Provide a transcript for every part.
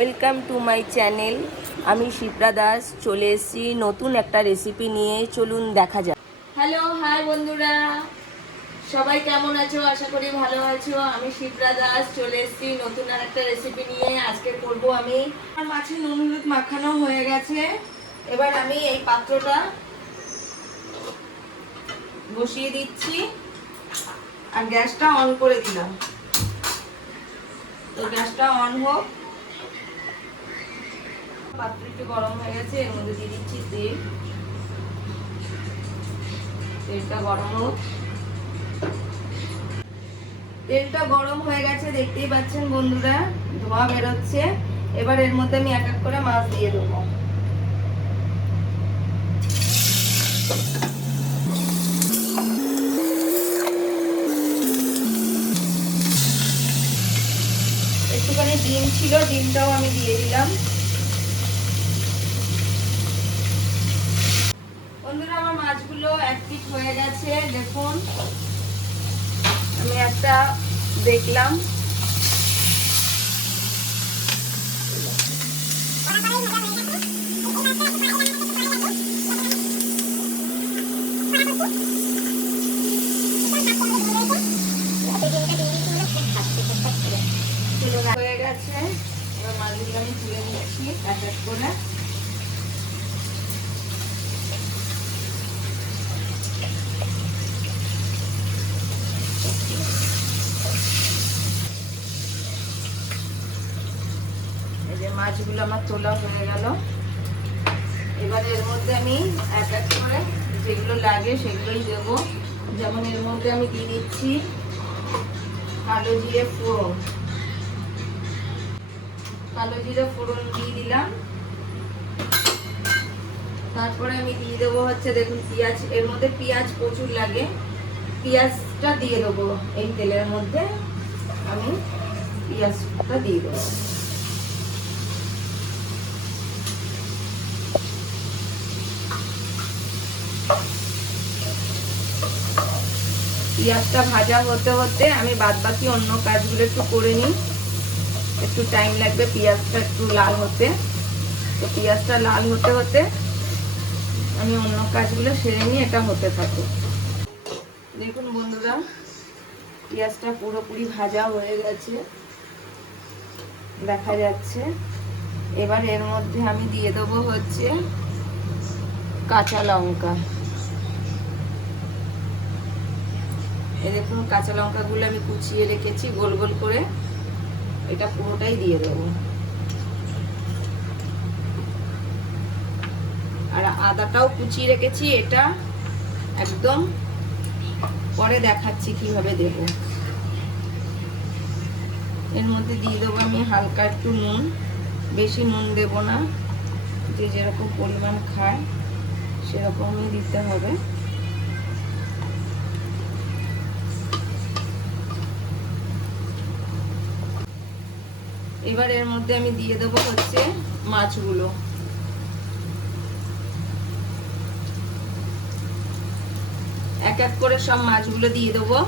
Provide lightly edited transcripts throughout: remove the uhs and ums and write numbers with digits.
Welcome to my channel. আমি শিপ্রা দাস চলে এসেছি নতুন একটা রেসিপি নিয়ে। চলুন দেখা যাক। হ্যালো, হাই বন্ধুরা, সবাই কেমন আছো? আশা করি ভালো আছো। আমি শিপ্রা দাস চলে এসেছি নতুন আর একটা রেসিপি নিয়ে। আজকে করব আমি মাছে নুন হলুদ মাখানো হয়ে গেছে। এবার আমি এই পাত্রটা বসিয়ে দিচ্ছি আর গ্যাসটা অন করে দিলাম। তো গ্যাসটা অন হোক। পাত্র একটু গরম হয়ে গেছে, এর মধ্যে দিয়ে দিচ্ছি তেল। তেলটা গরম হোক। তেলটা গরম হয়ে গেছে, দেখতেই পাচ্ছেন বন্ধুরা, ধোঁয়া বেরোচ্ছে। এবার এর মধ্যে আমি এক এক করে মাছ দিয়ে দেবো। একটুখানি ডিম ছিল, ডিমটাও আমি দিয়ে দিলাম। বন্ধুরা, আমার মাছগুলো এক পিঠ হয়ে গেছে, দেখুন। আমি একটা দেখলাম, হয়ে গেছে। এবার মাছগুলো আমি তুলে নিচ্ছি এক এক করে। এই যে মাছগুলো আমার তোলা হয়ে গেল। এবার এর মধ্যে আমি এক এক করে যেগুলো লাগে সেগুলোই দেবো। যেমন এর মধ্যে আমি দিয়ে দিচ্ছি কালো জিরে ফোড়ন। কালো জিরে ফোড়ন দিয়ে দিলাম। তারপরে আমি দিয়ে দেবো হচ্ছে, দেখুন, পেঁয়াজ। এর মধ্যে পেঁয়াজ প্রচুর লাগে, পেঁয়াজটা দিয়ে দেবো। এই তেলের মধ্যে আমি পেঁয়াজটা দিয়ে দেবো। পেঁয়াজটা ভাজা হতে হতে আমি বাদ বাকি অন্য কাজগুলো একটু করে নিই। একটু টাইম লাগবে পেঁয়াজটা একটু লাল হতে। তো পেঁয়াজটা লাল হতে হতে আমি অন্য কাজগুলো সেরে নিই, এটা হতে থাকে। দেখুন বন্ধুরা, পেঁয়াজটা পুরোপুরি ভাজা হয়ে গেছে, দেখা যাচ্ছে। এবার এর মধ্যে আমি দিয়ে দেবো হচ্ছে কাঁচা লঙ্কা। এই দেখুন, কাঁচা লঙ্কাগুলো আমি কুচিয়ে রেখেছি গোল গোল করে, এটা পুরোটাই দিয়ে দেবো। আর আদাটাও কুচিয়ে রেখেছি, এটা একদম পরে দেখাচ্ছি কিভাবে দেব। এর মধ্যে দিয়ে দেবো আমি হালকা একটু নুন, বেশি নুন দেব না, যে যেরকম পরিমাণ খায় সেরকমই দিতে হবে। এবার এর মধ্যে আমি দিয়ে দেবো হচ্ছে মাছগুলো। এক এক করে সব মাছগুলো দিয়ে দেবো।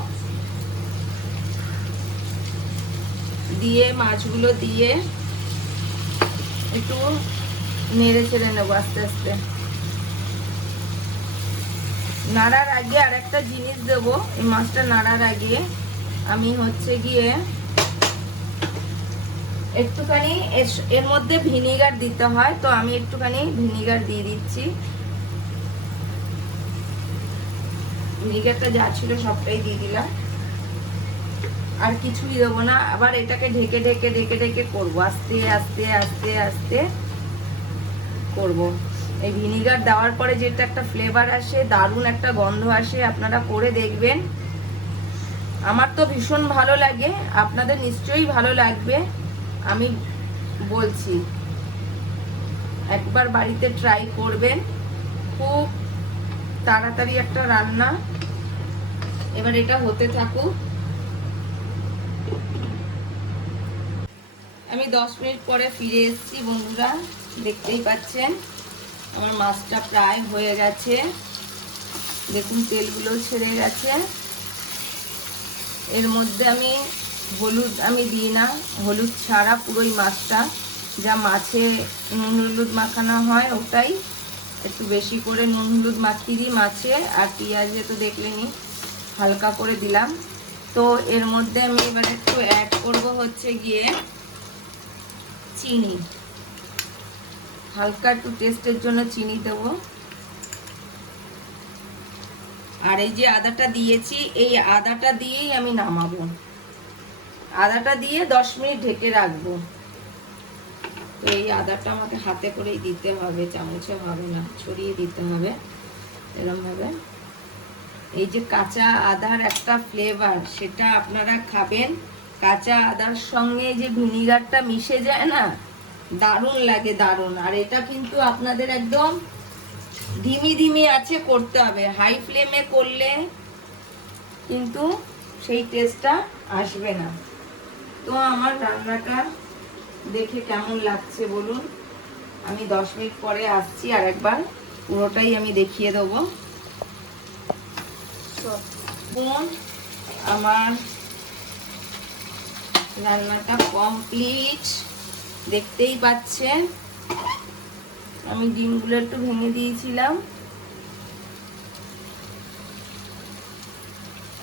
দিয়ে মাছগুলো দিয়ে একটু নেড়ে চেড়ে নেবো আস্তে আস্তে। নাড়ার আগে আর একটা জিনিস দেবো। এই মাছটা নাড়ার আগে আমি হচ্ছে গিয়ে একটুখানি এর মধ্যে ভিনিগার দিতে হয়, তো আমি একটুখানি ভিনিগার দিয়ে দিচ্ছি। ভিনিগারটা যা ছিল সবটাই দিয়ে দিলাম, আর কিছুই দেবো না। আবার এটাকে ঢেকে ঢেকে ঢেকে ঢেকে করবো, আস্তে আস্তে আস্তে আস্তে করবো। এই ভিনিগার দেওয়ার পরে যেটা একটা ফ্লেভার আসে, দারুণ একটা গন্ধ আসে, আপনারা করে দেখবেন। আমার তো ভীষণ ভালো লাগে, আপনাদের নিশ্চয়ই ভালো লাগবে, আমি বলছি। একবার বাড়িতে ট্রাই করবেন, খুব তাড়াতাড়ি একটা রান্না। এবার এটা হতে থাকুক। আমি 10 মিনিট পরে ফিরে এসেছি বন্ধুরা, দেখতেই পাচ্ছেন আমার মাছটা প্রায় হয়ে গেছে। দেখুন, তেলগুলো ছেড়ে গেছে। এর মধ্যে আমি হলুদ দিই না, হলুদ ছাড়া পুরোই মাছটা যা মাছে নুন হলুদ মাখানো হয় ওটাই, একটু বেশি করে নুন হলুদ মাখিয়ে দিই মাছে। আর পেঁয়াজে তো দেখলেনি হালকা করে দিলাম। তো এর মধ্যে আমি এবার একটু অ্যাড করব হচ্ছে গিয়ে চিনি, হালকা একটু টেস্টের জন্য চিনি দেবো। আর এই যে আদাটা দিয়েছি, এই আদাটা দিয়েই আমি নামাবো। আদাটা দিয়ে 10 মিনিট ঢেকে রাখবো। তো এই আদাটা আমাকে হাতে করেই দিতে হবে, চামচে হবে না, ছড়িয়ে দিতে হবে এরকম ভাবে। এই যে কাঁচা আদার একটা ফ্লেভার, সেটা আপনারা খাবেন। কাঁচা আদার সঙ্গে যে ভিনিগারটা মিশে যায় না, দারুণ লাগে, দারুণ। আর এটা কিন্তু আপনাদের একদম ধিমি ধিমি আছে করতে হবে, হাই ফ্লেমে করলে কিন্তু সেই টেস্টটা আসবে না। তো আমার রান্নাটা দেখে কেমন লাগছে বলুন। আমি 10 মিনিট পরে আসছি, আর একবার পুরোটাই আমি দেখিয়ে দেবো। আমার রান্নাটা কমপ্লিট, দেখতেই পাচ্ছেন। আমি ডিমগুলো একটু ভেঙে দিয়েছিলাম।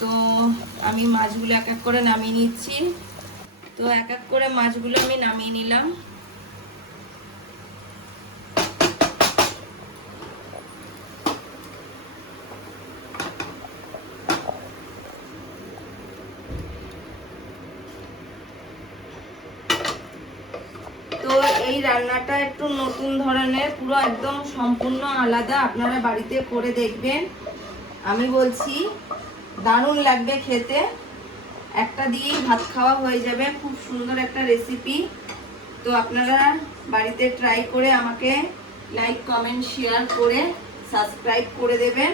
তো আমি মাছগুলো এক এক করে নামিয়ে নিচ্ছি। তো এক এক করে মাছগুলো আমি নামিয়ে নিলাম। তো এই রান্নাটা একটু নতুন ধরনের, পুরো একদম সম্পূর্ণ আলাদা, আপনারা বাড়িতে করে দেখবেন। আমি বলছি দারুণ লাগবে খেতে, একটা দিয়েই ভাত খাওয়া হয়ে যাবে। খুব সুন্দর একটা রেসিপি। তো আপনারা বাড়িতে ট্রাই করে আমাকে লাইক কমেন্ট শেয়ার করে সাবস্ক্রাইব করে দেবেন।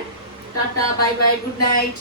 Tata, bye bye, good night.